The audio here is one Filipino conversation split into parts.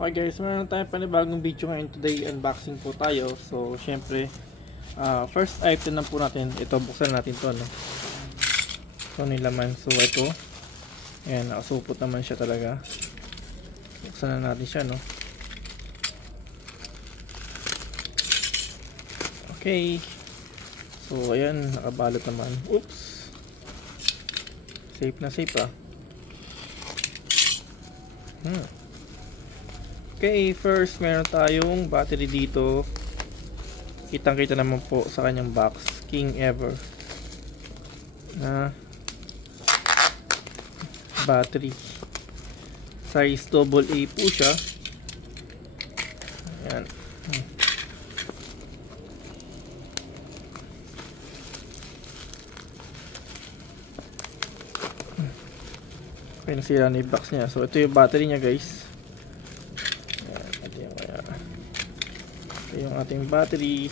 Okay guys, meron tayong panibagong video ngayon. Today, unboxing po tayo. So, syempre, first item na po natin. Ito, buksan natin to, no? Ito nilaman. So, ito. Ayan, nakasupot naman siya talaga. Buksan na natin siya, no? Okay. So, ayan, nakabalot naman. Oops! Safe na safe, ah. Okay, first meron tayong battery dito. Kitang-kita naman po sa kanyang box, King Ever na battery. Size AA po siya. Ayan. Okay, nasira na yung box niya. So, ito yung battery niya, guys. Ito yung ating battery.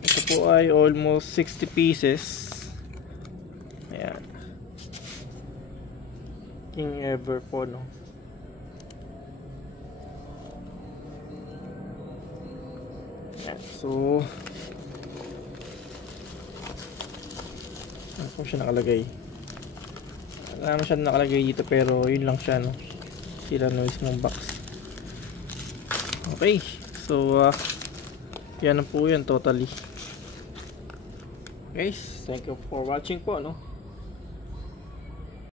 Ito po ay almost 60 pieces. Ayan. King Ever po, no? Ayan. So, ano po siya nakalagay? Wala naman siya nakalagay dito, pero yun lang siya, no? Sira na mismong box. Okay. So, yan na po yan totally. Guys, thank you for watching po, no?